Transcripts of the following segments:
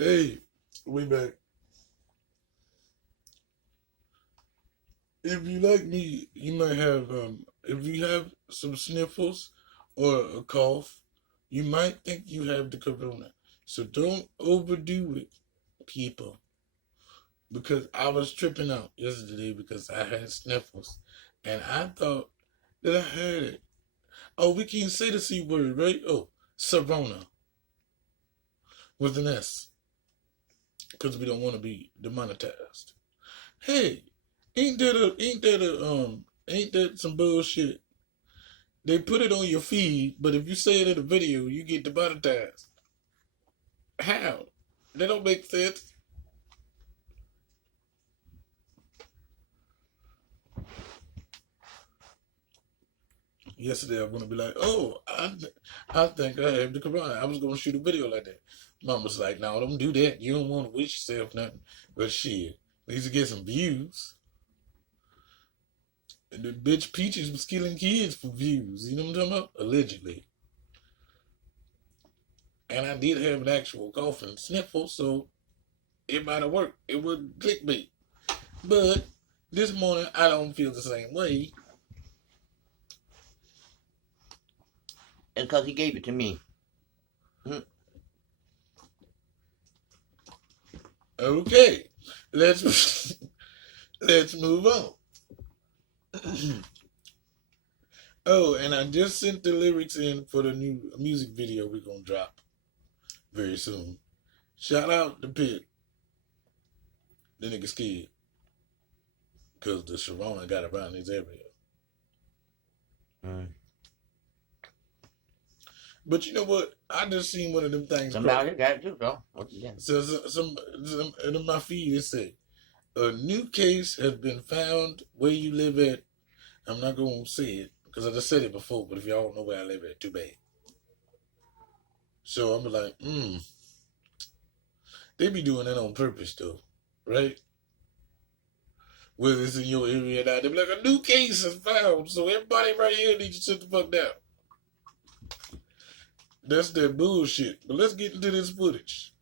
Hey, we back. If you like me, you might have if you have some sniffles or a cough, you might think you have the corona. So don't overdo it, people. Because I was tripping out yesterday because I had sniffles. And I thought that I had it. Oh, we can't say the C word, right? Oh, Sarona with an S. Because we don't want to be demonetized. Hey, ain't that some bullshit? They put it on your feed, but if you say it in a video, you get demonetized. How? That don't make sense. Yesterday I'm gonna be like, oh, I think I have the corona. I was gonna shoot a video like that. Mom was like, no, don't do that. You don't want to wish yourself nothing. But shit, at least get some views. And the bitch Peaches was killing kids for views. You know what I'm talking about? Allegedly. And I did have an actual cough and sniffle, so it might have worked. It would click me. But this morning I don't feel the same way. And because he gave it to me. Okay, let's let's move on. Oh, and I just sent the lyrics in for the new music video we're gonna drop very soon. Shout out to Pit. The nigga scared because the Sharona got around his area. But you know what? I just seen one of them things. Somebody got it too, though. What you got? So some in my feed it said a new case has been found where you live at. I'm not gonna say it because I just said it before. But if y'all don't know where I live at, too bad. So I'm like, they be doing that on purpose though, right? Whether it's in your area or not, they be like a new case is found, so everybody right here needs to sit the fuck down. That's that bullshit. But let's get into this footage.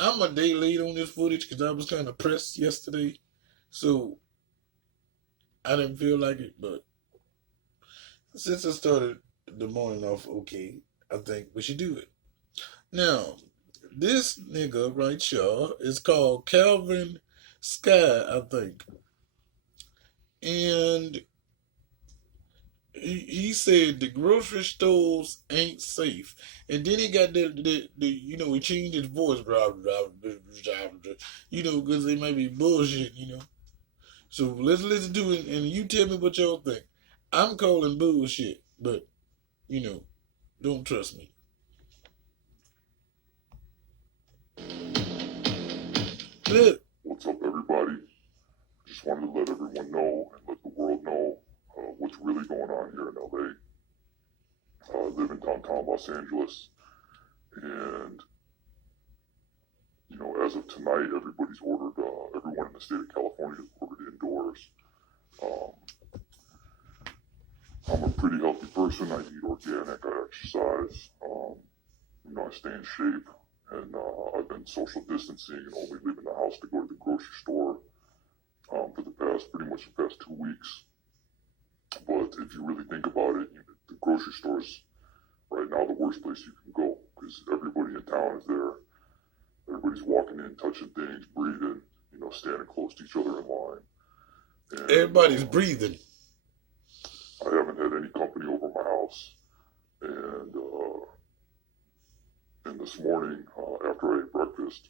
I'm a day late on this footage because I was kind of pressed yesterday, so I didn't feel like it. But since I started the morning off okay, I think we should do it. Now, this nigga right here is called Calvin Sky, I think. And he said the grocery stores ain't safe. And then he got the you know, he changed his voice, you know, because they might be bullshit, you know. So let's listen to it and you tell me what y'all think. I'm calling bullshit, but, you know, don't trust me. Look. What's up, everybody? Just wanted to let everyone know and let the world know what's really going on here in LA. I live in downtown Los Angeles, and you know, as of tonight, everyone in the state of California is ordered indoors. I'm a pretty healthy person. I eat organic. I exercise. You know, I stay in shape, and I've been social distancing and only leaving the house to go to the grocery store for pretty much the past 2 weeks. But if you really think about it, the grocery store's right now the worst place you can go because everybody in town is there. Everybody's walking in, touching things, breathing, you know, standing close to each other in line. And, everybody's breathing. I haven't had any company over my house. And this morning, after I ate breakfast,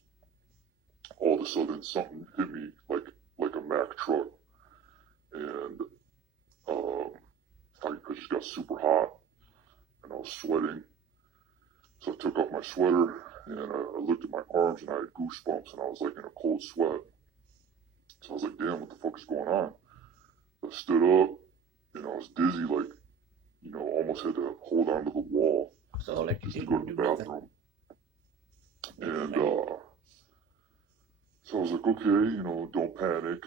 all of a sudden something hit me like a Mack truck. And I just got super hot and I was sweating. So I took off my sweater and I looked at my arms and I had goosebumps and I was like in a cold sweat. So I was like, damn, what the fuck is going on? I stood up and I was dizzy, like, you know, almost had to hold onto the wall just to go to the bathroom. And so I was like, okay, you know, don't panic.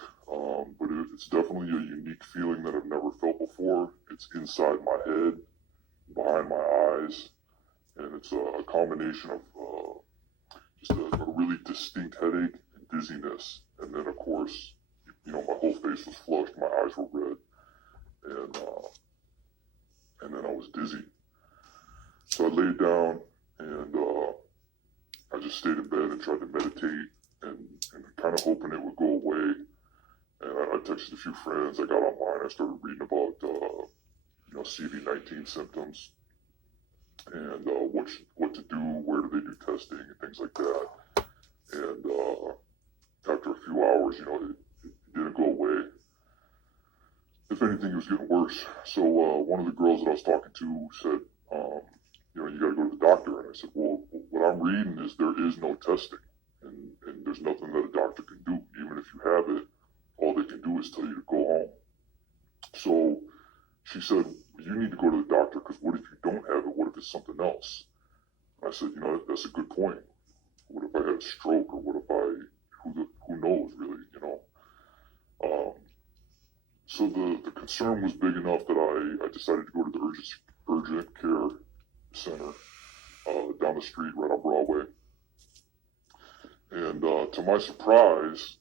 But it's definitely a unique feeling that I've never felt before. It's inside my head, behind my eyes, and it's a combination of just a really distinct headache and dizziness. And then, of course, you know, my whole face was flushed, my eyes were red, and then I was dizzy. So I laid down and I just stayed in bed and tried to meditate and kind of hoping it would go away. And I texted a few friends. I got online. I started reading about you know, CV-19 symptoms and what to do, where do they do testing and things like that. And after a few hours, you know, it didn't go away. If anything, it was getting worse. So one of the girls that I was talking to said, you know, you got to go to the doctor. And I said, well, what I'm reading is there is no testing, and there's nothing that a doctor can do. Even if you have it, all they can do is tell you to go home. So she said, you need to go to the doctor, because what if you don't have it? What if it's something else? And I said, you know, that's a good point. What if I had a stroke, or what if who knows, really, you know? So the concern was big enough that I decided to go to the urgent care center down the street right on Broadway. And to my surprise,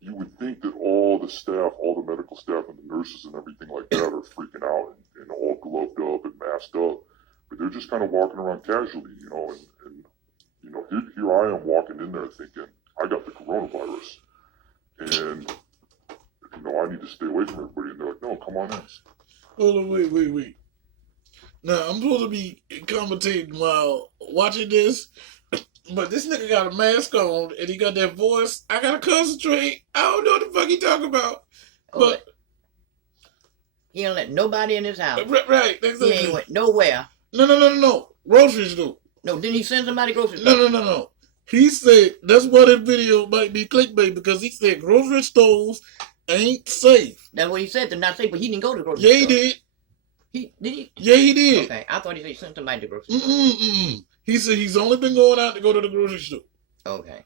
you would think that all the staff, all the medical staff and the nurses and everything like that are freaking out and all gloved up and masked up. But they're just kind of walking around casually, you know, and you know, here I am walking in there thinking, I got the coronavirus. And, you know, I need to stay away from everybody. And they're like, no, come on in. Hold on, wait. Now, I'm supposed to be commentating while watching this, but this nigga got a mask on, and he got that voice. I gotta concentrate. I don't know what the fuck he talking about. But he don't let nobody in his house. Right, exactly. He ain't went nowhere. No. Groceries, though. No, didn't he send somebody groceries? No. He said, that's why this video might be clickbait, because he said grocery stores ain't safe. That's what he said, they're not safe, but he didn't go to the grocery store. Yeah, he did. Did he? Yeah, he did. Okay, I thought he said he sent somebody to the grocery store. He said he's only been going out to go to the grocery store. Okay.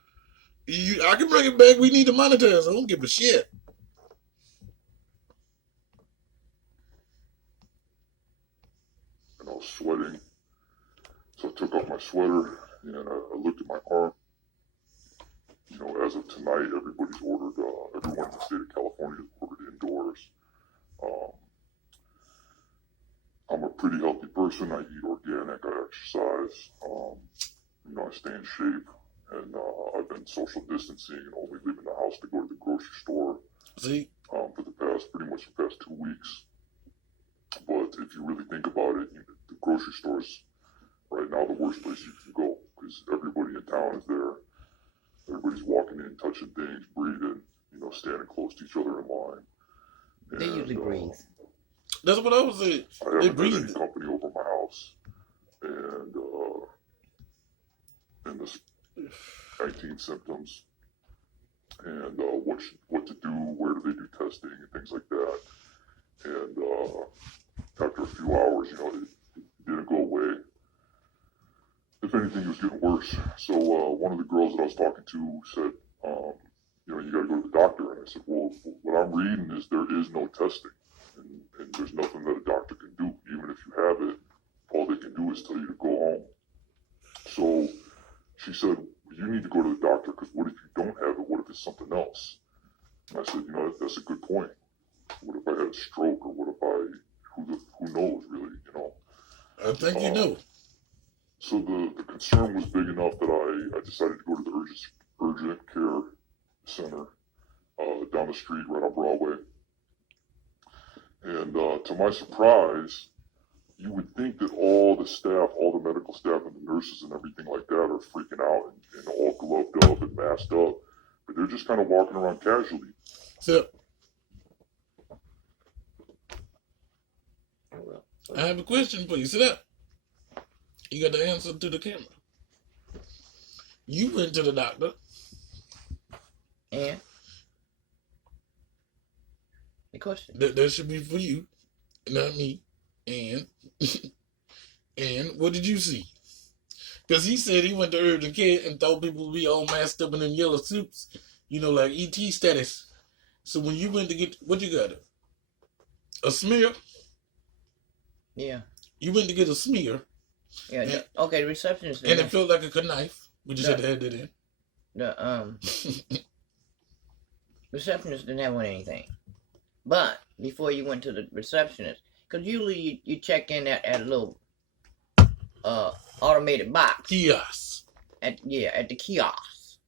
I can bring it back. We need to monetize. I don't give a shit. And I was sweating. So I took off my sweater and I looked at my arm. You know, as of tonight, everybody's ordered, everyone in the state of California is ordered indoors. I'm a pretty healthy person. I eat organic, I exercise, you know, I stay in shape, and I've been social distancing and only leaving the house to go to the grocery store for pretty much the past 2 weeks. But if you really think about it, the grocery store's right now the worst place you can go, because everybody in town is there. Everybody's walking in, touching things, breathing, you know, standing close to each other in line. They usually breathe. That's what I was saying. I haven't had any company over my house, and this 19 symptoms, and what to do, where do they do testing, and things like that. And after a few hours, you know, it didn't go away. If anything, it was getting worse. So one of the girls that I was talking to said, you know, you got to go to the doctor. And I said, well, what I'm reading is there is no testing. And there's nothing that a doctor can do. Even if you have it, all they can do is tell you to go home. So she said, you need to go to the doctor, because what if you don't have it? What if it's something else? And I said, you know, that's a good point. What if I had a stroke, or what if who knows, really, you know? I think you know. So the concern was big enough that I decided to go to the urgent care center down the street right on Broadway. And to my surprise, you would think that all the staff, all the medical staff and the nurses and everything like that are freaking out and all gloved up and masked up. But they're just kind of walking around casually. So, I have a question for you. Sit up. You got the answer to the camera. You went to the doctor. And? The question. That should be for you, not me. And what did you see? Because he said he went to urgent care and thought people would be all masked up in them yellow suits, you know, like ET status. So when you went to get, what you got? A smear? Yeah. You went to get a smear. Yeah. Okay, the receptionist. And it felt like a knife. We just had to add that in. the receptionist didn't have anything. But before you went to the receptionist, because usually you check in at a little automated box Kiosk. at the kiosk,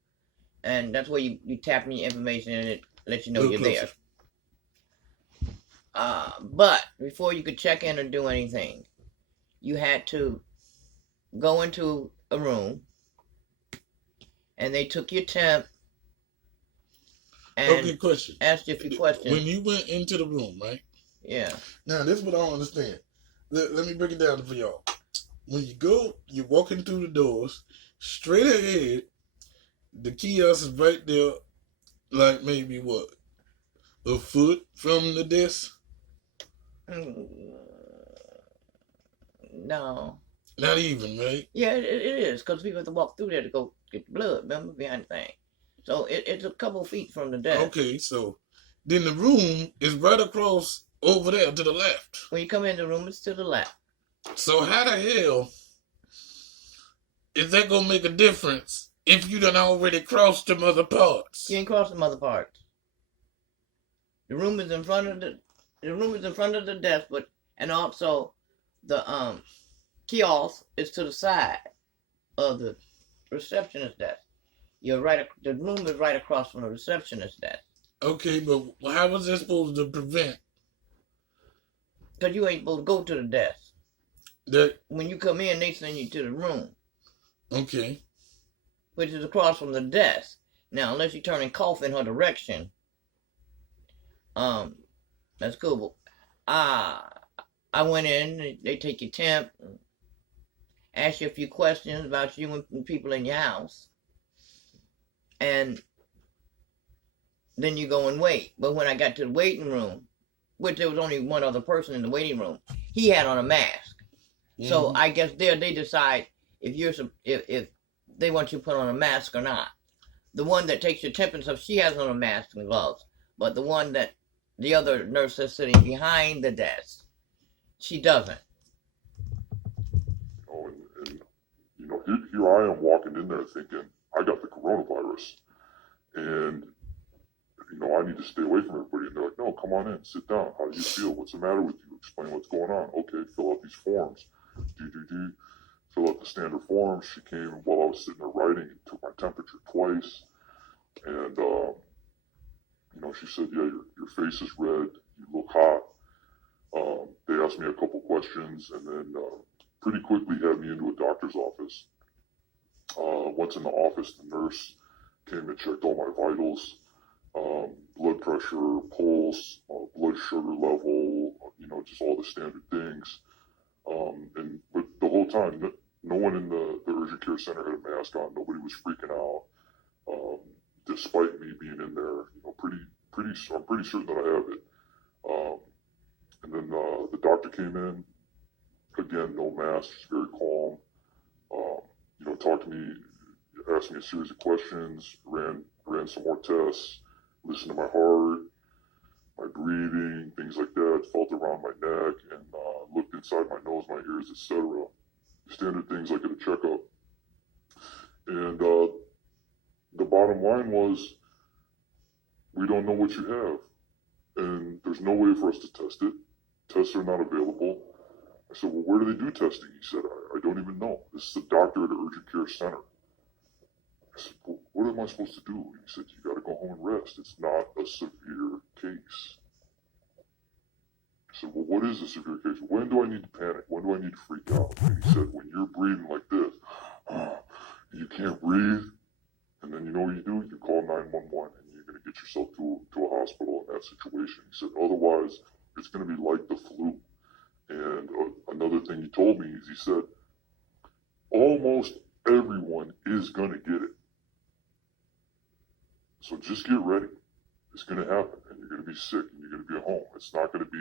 and that's where you tap in your information and it lets you know you're there. But before you could check in or do anything, you had to go into a room, and they took your temp and Okay, question. asked you a few questions. When you went into the room, right? Yeah. Now, this is what I don't understand. Let me break it down for y'all. When you go, you're walking through the doors, straight ahead, the kiosk is right there, like maybe what? A foot from the desk? No. Not even, right? Yeah, it is, because people have to walk through there to go get blood, remember, behind the thing. So it's a couple feet from the desk. Okay, so then the room is right across over there to the left. When you come in the room, it's to the left. So how the hell is that going to make a difference if you done already crossed them other parts? You ain't crossed the other parts. The room is in front of the desk, and also the kiosk is to the side of the receptionist desk. The room is right across from the receptionist desk. Okay, but how was that supposed to prevent Because you ain't supposed to go to the desk. that? When you come in, they send you to the room, Okay. which is across from the desk. Now, unless you turn and cough in her direction, that's cool. I went in, they take your temp, ask you a few questions about you and people in your house, and then you go and wait. But when I got to the waiting room, which there was only one other person in the waiting room, he had on a mask. Mm-hmm. So I guess there they decide if they want you to put on a mask or not. The one that takes your temp and stuff, she has on a mask and gloves. But the one that the other nurse that's sitting behind the desk, she doesn't. Here I am walking in there thinking, I got the coronavirus. And, I need to stay away from everybody. And they're like, no, come on in, sit down. How do you feel? What's the matter with you? Explain what's going on. Okay, fill out these forms. Fill out the standard forms. She came while I was sitting there writing and took my temperature twice. And, she said, yeah, your face is red. You look hot. They asked me a couple questions and then pretty quickly had me into a doctor's office. Once in the office, the nurse came and checked all my vitals, blood pressure, pulse, blood sugar level, just all the standard things. But the whole time, no one in the urgent care center had a mask on. Nobody was freaking out, despite me being in there. I'm pretty certain that I have it. And then the doctor came in. Again, no mask, very calm. Talked to me, asked me a series of questions, ran some more tests, listened to my heart, my breathing, things like that, felt around my neck, and looked inside my nose, my ears, etc. Standard things like at a checkup. And the bottom line was, we don't know what you have, and there's no way for us to test it. Tests are not available. I said, well, where do they do testing? He said, I don't even know. This is a doctor at an urgent care center. I said, well, what am I supposed to do? He said, you got to go home and rest. It's not a severe case. I said, well, what is a severe case? When do I need to panic? When do I need to freak out? And he said, when you're breathing like this, you can't breathe, and then you know what you do? You call 911, and you're going to get yourself to a hospital in that situation. He said, otherwise, it's going to be like the flu. And another thing he told me is he said, almost everyone is going to get it. So just get ready. It's going to happen, and you're going to be sick, and you're going to be at home. It's not going to be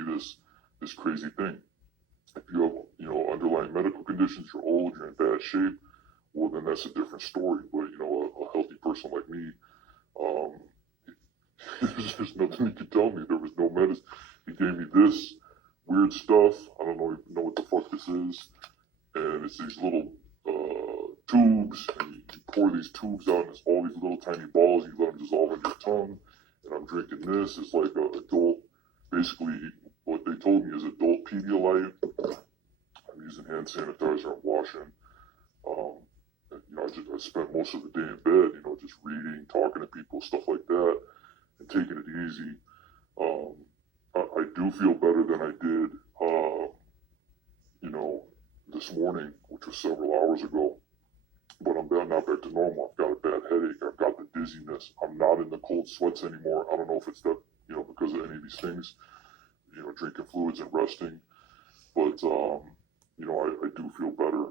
this crazy thing. If you have, underlying medical conditions, you're old, you're in bad shape, well, then that's a different story. But, a healthy person like me, there's nothing he could tell me. There was no medicine. He gave me this weird stuff. I don't even know what the fuck this is. And it's these little tubes, and you pour these tubes out, and it's all these little tiny balls. You let them dissolve in your tongue, and I'm drinking this. It's like a adult, basically what they told me is adult Pedialyte. I'm using hand sanitizer. I'm washing. I spent most of the day in bed, just reading, talking to people, stuff like that, and taking it easy. I do feel better than I did, this morning, which was several hours ago. But I'm not back to normal. I've got a bad headache. I've got the dizziness. I'm not in the cold sweats anymore. I don't know if it's that, because of any of these things, drinking fluids and resting. But, I do feel better.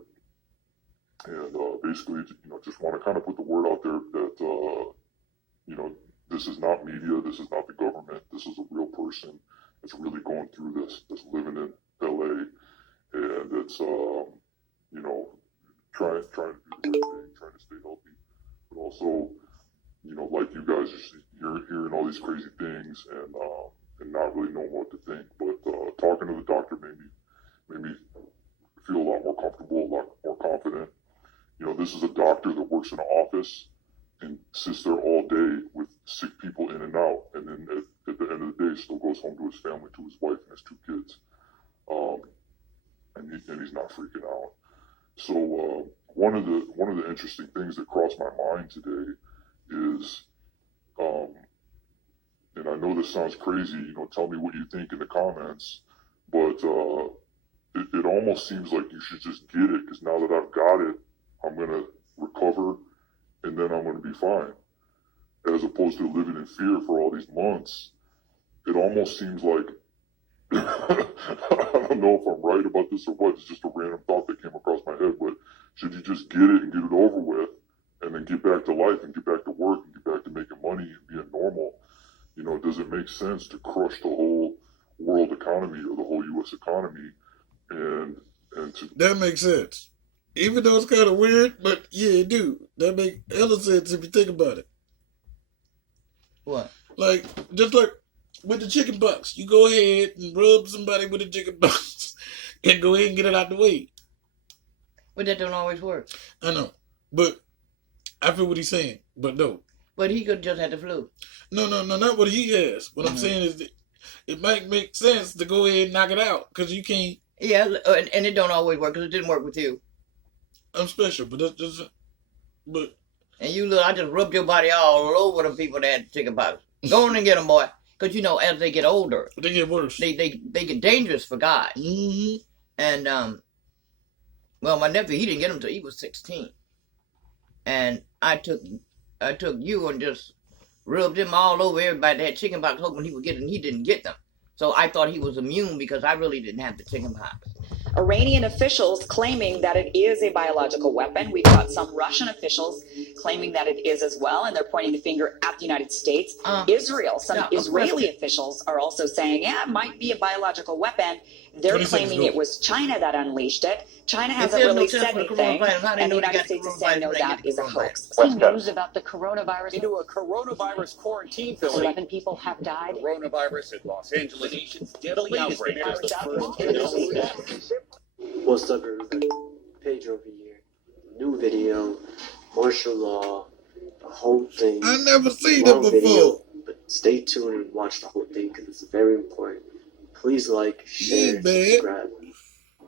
And basically, just want to kind of put the word out there that, this is not media. This is not the government. This is a real person that's really going through this, that's living in LA. And it's, trying to do the right thing, trying to stay healthy. But also, like you guys, you're hearing all these crazy things and not really knowing what to think. But talking to the doctor made me feel a lot more comfortable, a lot more confident. This is a doctor that works in an office and sits there all day with sick people in and out, and then at the end of the day still goes home to his family, to his wife and his 2 kids. And he's not freaking out. So one of the interesting things that crossed my mind today is, and I know this sounds crazy, tell me what you think in the comments, but it almost seems like you should just get it, because now that I've got it, I'm going to recover, and then I'm going to be fine. As opposed to living in fear for all these months, it almost seems like, I don't know if I'm right about this or what, it's just a random thought that came across my head, but should you just get it and get it over with, and then get back to life and get back to work and get back to making money and being normal? Does it make sense to crush the whole world economy or the whole U.S. economy and to... That makes sense. Even though it's kind of weird, but yeah, it do. That makes hella sense if you think about it. What? Just like with the chicken pox, you go ahead and rub somebody with a chicken pox and go ahead and get it out the way. But that don't always work. I know, but I feel what he's saying. But no. But he could just have the flu. No, not what he has. What I'm saying is that it might make sense to go ahead and knock it out, because you can't. Yeah, and it don't always work, because it didn't work with you. I'm special, but that's just. But. And I just rubbed your body all over the people that had chickenpox. Go on and get them, boy. Because, as they get older. They get worse. They get dangerous for guys. Mm-hmm. And, well, my nephew, he didn't get them until he was 16. And I took you and just rubbed him all over everybody that had chickenpox, hoping he would get it, and he didn't get them. So I thought he was immune because I really didn't have the chickenpox. Iranian officials claiming that it is a biological weapon. We've got some Russian officials claiming that it is as well, and they're pointing the finger at the United States. Israel, some Israeli officials are also saying, it might be a biological weapon. They're claiming it was China that unleashed it. China hasn't really said anything, and the United States is saying, no, that is a hoax. News about the coronavirus. Into a coronavirus quarantine facility. 11 people have died. Coronavirus in Los Angeles. The nation's deadly outbreak is the first. What's up, everybody? Pedro over here. New video, martial law, the whole thing. I never seen it before. Video, but stay tuned and watch the whole thing because it's very important. Please like, share, and subscribe.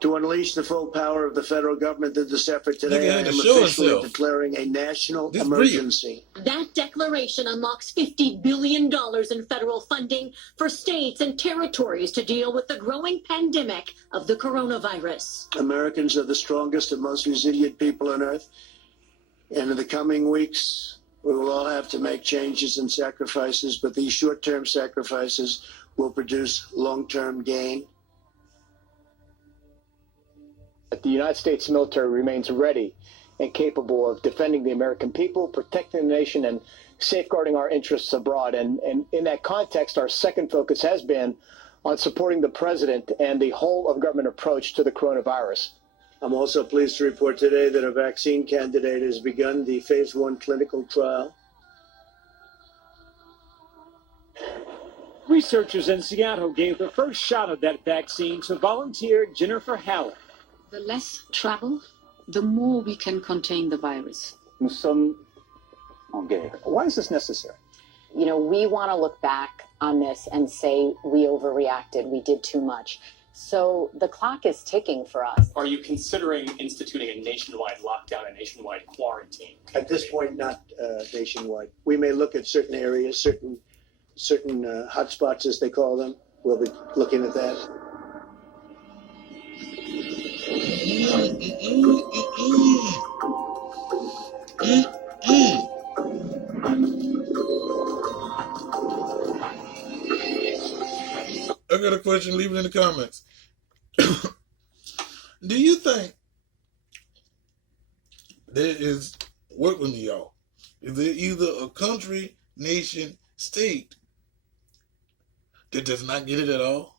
To unleash the full power of the federal government in this effort today, I am officially declaring a national emergency. That declaration unlocks $50 billion in federal funding for states and territories to deal with the growing pandemic of the coronavirus. Americans are the strongest and most resilient people on earth. And in the coming weeks, we will all have to make changes and sacrifices, but these short-term sacrifices will produce long-term gain. The United States military remains ready and capable of defending the American people, protecting the nation, and safeguarding our interests abroad. And in that context, our second focus has been on supporting the president and the whole of government approach to the coronavirus. I'm also pleased to report today that a vaccine candidate has begun the phase 1 clinical trial. Researchers in Seattle gave the first shot of that vaccine to volunteer Jennifer Hallett. The less travel, the more we can contain the virus. nous sommes en guerre. Why is this necessary? You know, we want to look back on this and say we overreacted, we did too much. So the clock is ticking for us. Are you considering instituting a nationwide lockdown, a nationwide quarantine? At this point, not nationwide. We may look at certain areas, certain hotspots, as they call them. We'll be looking at that. I got a question. Leave it in the comments. Do you think there is, work with me, y'all, is there either a country, nation, state that does not get it at all?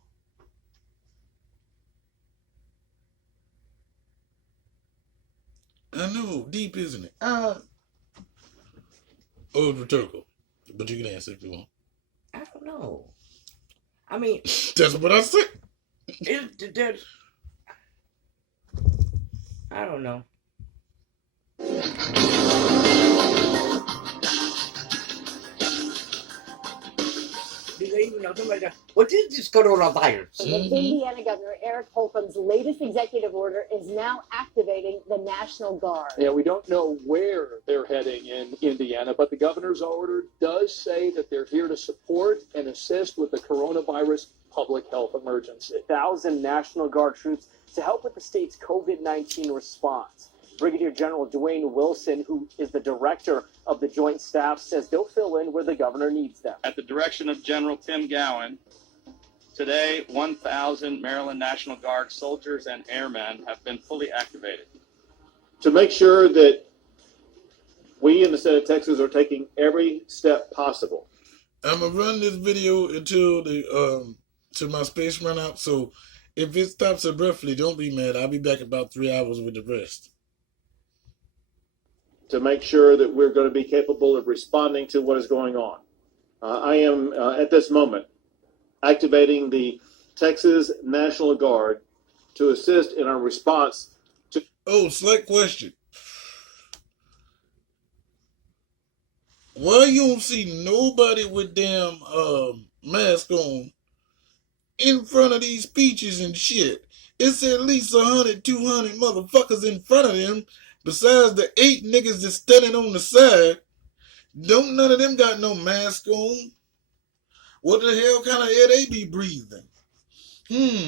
I know, deep, isn't it? Oh, it's rhetorical, but you can answer if you want. I don't know. I mean, That's what I said. there's, I don't know. Do they even know? Somebody goes, what is this coronavirus? Indiana Governor Eric Holcomb's latest executive order is now activating the National Guard. Yeah, we don't know where they're heading in Indiana, but the governor's order does say that they're here to support and assist with the coronavirus public health emergency. 1,000 National Guard troops to help with the state's COVID-19 response. Brigadier General Dwayne Wilson, who is the director of the Joint Staff, says they'll fill in where the governor needs them. At the direction of General Tim Gowan, today 1,000 Maryland National Guard soldiers and airmen have been fully activated. To make sure that we in the state of Texas are taking every step possible. I'm gonna run this video until the till my space run out. So if it stops abruptly, don't be mad. I'll be back about 3 hours with the rest. To make sure that we're going to be capable of responding to what is going on. I am, at this moment, activating the Texas National Guard to assist in our response to... Oh, slight question. Why you don't see nobody with damn mask on in front of these speeches and shit? It's at least 100, 200 motherfuckers in front of them. Besides the 8 niggas that's standing on the side, don't none of them got no mask on. What the hell kind of air they be breathing?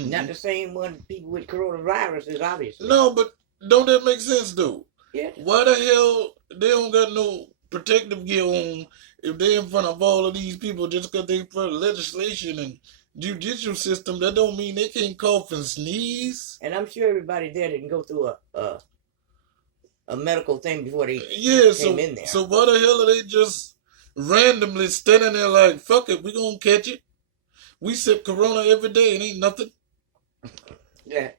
Not the same one people with coronavirus is obviously. No, but don't that make sense though? Yeah. Why the hell they don't got no protective gear on if they in front of all of these people just because they in front of legislation and judicial system? That don't mean they can't cough and sneeze. And I'm sure everybody there didn't go through a medical thing before they came in there. So why the hell are they just randomly standing there like, fuck it, we gonna catch it? We sip Corona every day and ain't nothing. Yeah.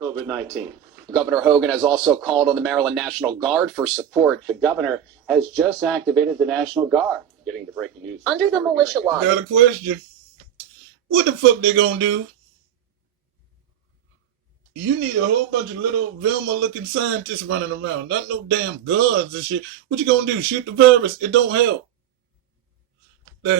COVID-19. Governor Hogan has also called on the Maryland National Guard for support. The governor has just activated the National Guard. Getting the breaking news. Under the militia law. Got a question. What the fuck they gonna do? You need a whole bunch of little Velma-looking scientists running around. Not no damn guns and shit. What you gonna do? Shoot the virus? It don't help. The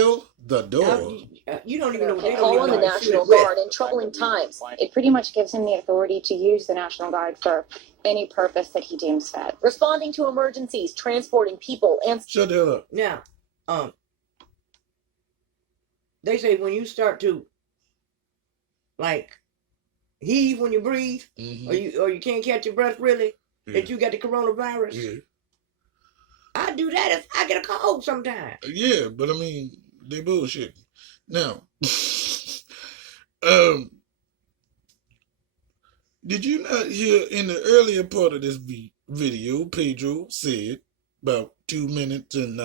hell? The door. You don't even know what They they call don't on even the know. National Guard in troubling times. It pretty much gives him the authority to use the National Guard for any purpose that he deems fit. Responding to emergencies, transporting people and... Shut the hell up. Now, they say when you start to, like, heave when you breathe, or you can't catch your breath really, that you got the coronavirus. Yeah. I do that if I get a cold sometimes. Yeah, but I mean, they bullshit. Now, did you not hear in the earlier part of this video, Pedro said, about 2 minutes and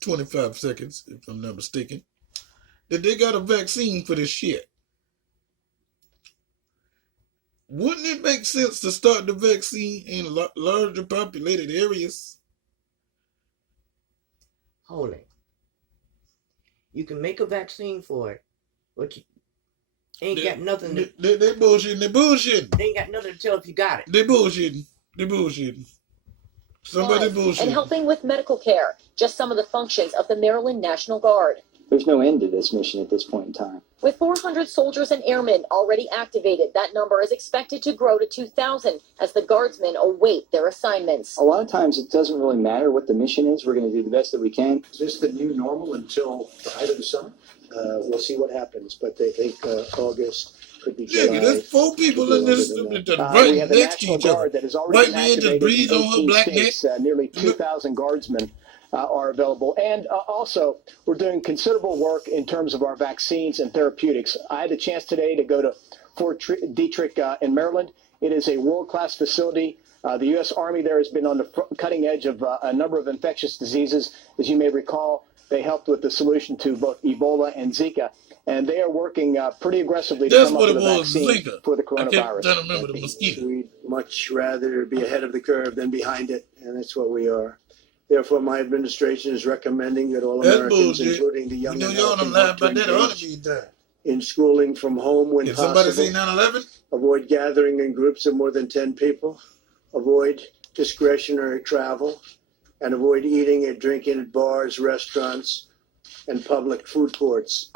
25 seconds, if I'm not mistaken, that they got a vaccine for this shit. Wouldn't it make sense to start the vaccine in larger populated areas? Hold it. You can make a vaccine for it, but you ain't got nothing to... They bullshitting. They bullshitting. They ain't got nothing to tell if you got it. They bullshitting. They bullshitting. Somebody bullshitting. And helping with medical care. Just some of the functions of the Maryland National Guard. There's no end to this mission at this point in time. With 400 soldiers and airmen already activated, that number is expected to grow to 2,000 as the Guardsmen await their assignments. A lot of times it doesn't really matter what the mission is. We're going to do the best that we can. Is this the new normal until the height of the summer? We'll see what happens, but they think August could be July. Yeah, there's 4 people in this that We right have a next to National each other. Guard that has already White man just activated breathe in on her 18 black states. Nearly 2,000 Guardsmen are available. And also, we're doing considerable work in terms of our vaccines and therapeutics. I had the chance today to go to Fort Detrick in Maryland. It is a world-class facility. The U.S. Army there has been on the cutting edge of a number of infectious diseases. As you may recall, they helped with the solution to both Ebola and Zika. And they are working pretty aggressively to come up with a vaccine for the coronavirus. I can't remember the mosquito. We'd much rather be ahead of the curve than behind it, and that's what we are. Therefore, my administration is recommending that all Americans, including the young and healthy, in schooling from home when possible. Somebody say 9/11? Avoid gathering in groups of more than 10 people. Avoid discretionary travel, and avoid eating and drinking at bars, restaurants, and public food courts.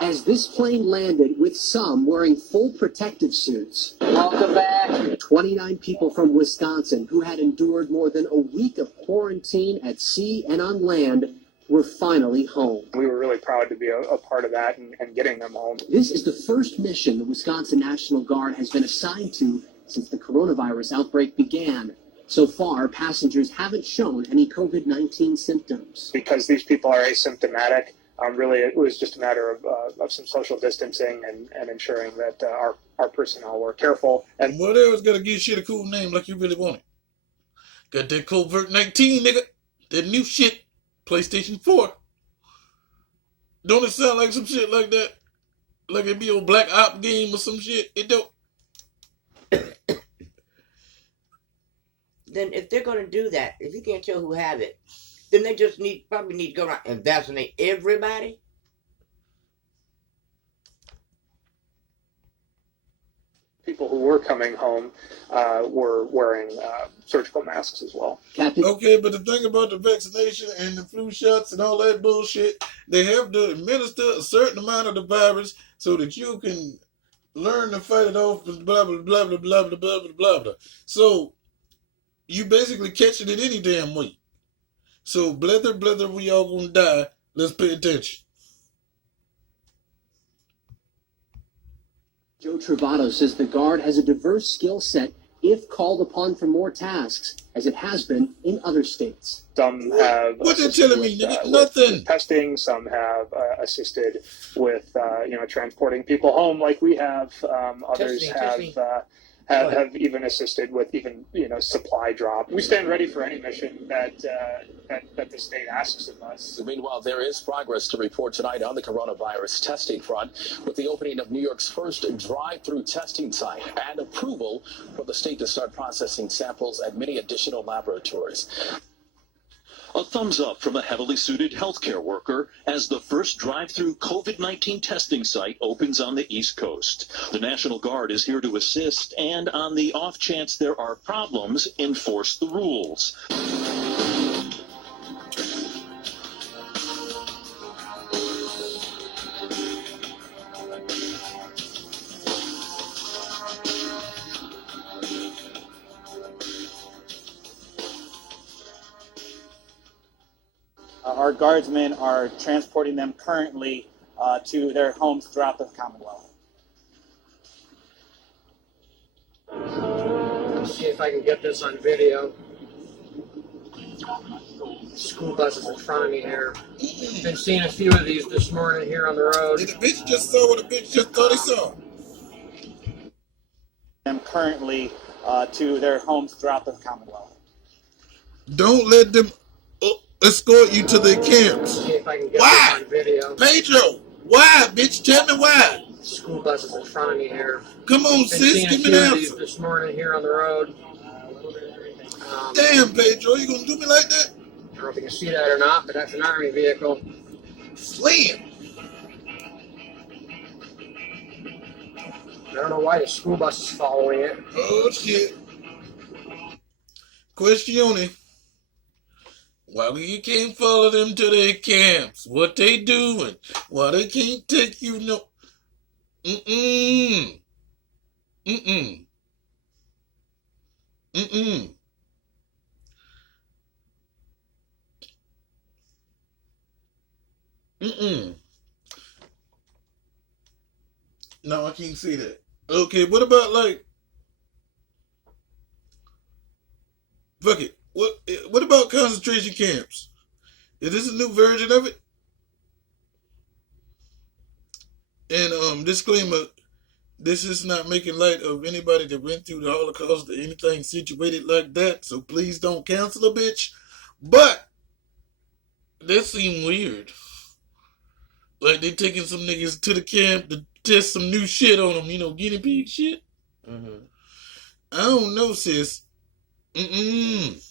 As this plane landed with some wearing full protective suits. Welcome back. 29 people from Wisconsin who had endured more than a week of quarantine at sea and on land were finally home. We were really proud to be a part of that and getting them home. This is the first mission the Wisconsin National Guard has been assigned to since the coronavirus outbreak began. So far, passengers haven't shown any COVID-19 symptoms. Because these people are asymptomatic, really it was just a matter of some social distancing and ensuring that our personnel were careful. And what else gotta give shit a cool name like you really want it? Got that Covert 19, nigga. That new shit. PlayStation 4. Don't it sound like some shit like that? Like it be a Black Op game or some shit? It don't. Then if they're going to do that, if you can't tell who have it, then they just probably need to go around and vaccinate everybody. People who were coming home were wearing surgical masks as well. Okay, but the thing about the vaccination and the flu shots and all that bullshit, they have to administer a certain amount of the virus so that you can learn to fight it off and blah, blah, blah, blah, blah, blah, blah, blah, blah. So you basically catching it any damn way. So blether, we all gonna die. Let's pay attention. Joe Travato says the Guard has a diverse skill set if called upon for more tasks, as it has been in other states. Some have what they're telling me, nigga? Nothing. With testing. Some have assisted with transporting people home, like we have. Others have even assisted with supply drop. We stand ready for any mission that the state asks of us. Meanwhile, there is progress to report tonight on the coronavirus testing front with the opening of New York's first drive-through testing site and approval for the state to start processing samples at many additional laboratories. A thumbs up from a heavily suited healthcare worker as the first drive-through COVID-19 testing site opens on the East Coast. The National Guard is here to assist and, on the off chance there are problems, enforce the rules. Our guardsmen are transporting them currently to their homes throughout the Commonwealth. Let's see if I can get this on video. School buses in front of me here. Been seeing a few of these this morning here on the road. And the bitch just saw what the bitch just thought he saw. Them currently to their homes throughout the Commonwealth. Don't let them escort you to their camps. See if I can get why? This on video. Pedro, why, bitch? Tell me why. School buses in front of me here. Come on, sis, give me an answer. This morning here on the road. Damn, Pedro, you gonna do me like that? I don't know if you can see that or not, but that's an Army vehicle. Slam. I don't know why the school bus is following it. Oh, shit. Question. Why you can't follow them to their camps? What they doing? Why they can't take you no? Mm-mm. Mm-mm. Mm-mm. Mm-mm. No, I can't say that. Okay, what about like, fuck it. What about concentration camps? Is this a new version of it? And disclaimer, this is not making light of anybody that went through the Holocaust or anything situated like that, so please don't cancel a bitch. But that seemed weird. Like they taking some niggas to the camp to test some new shit on them, guinea pig shit. Mm-hmm. I don't know, sis. Mm-mm.